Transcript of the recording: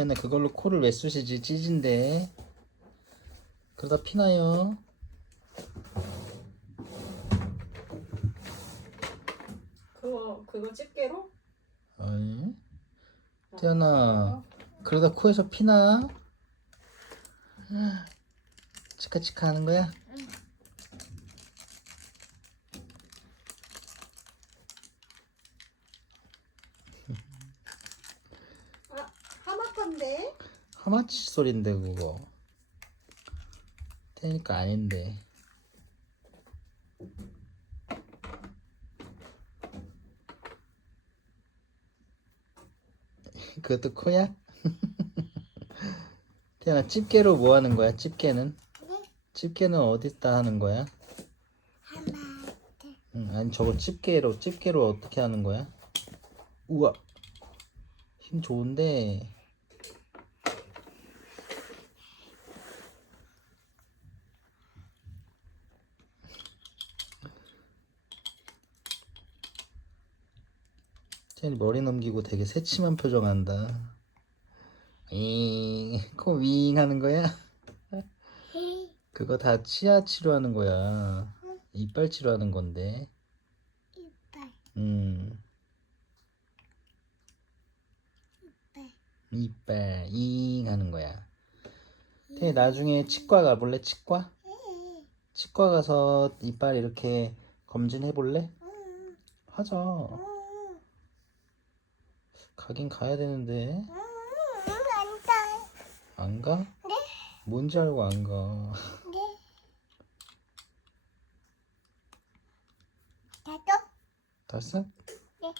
태연아 그걸로 코를 왜 쑤시지? 찌진데. 그러다 피나요? 그거 그거 집게로? 어이 태연아 그러다 코에서 피나? 치카치카 하는 거야 아 하마카인데? 하마치 소린데 그거 태니까 아닌데 그것도 코야? 태연아 집게로 뭐 하는 거야 집게는? 집게는 어디다 하는 거야? 응, 아니 저거 집게로 집게로 어떻게 하는 거야? 우와 힘 좋은데 쟤 머리 넘기고 되게 새침한 표정 한다. 잉, 코윙 하는 거야? 그거 다 치아 치료하는 거야. 이빨 치료하는 건데. 이빨, 음, 이빨. 이빨, 잉 하는 거야. 태 나중에 치과 가볼래? 치과? 응, 치과 가서 이빨 이렇게 검진해 볼래? 응, 하자. 응, 가긴 가야 되는데. 응, 안 돼. 안 가? 네? 뭔지 알고 안 가. 네. 다섯? 다섯? 네.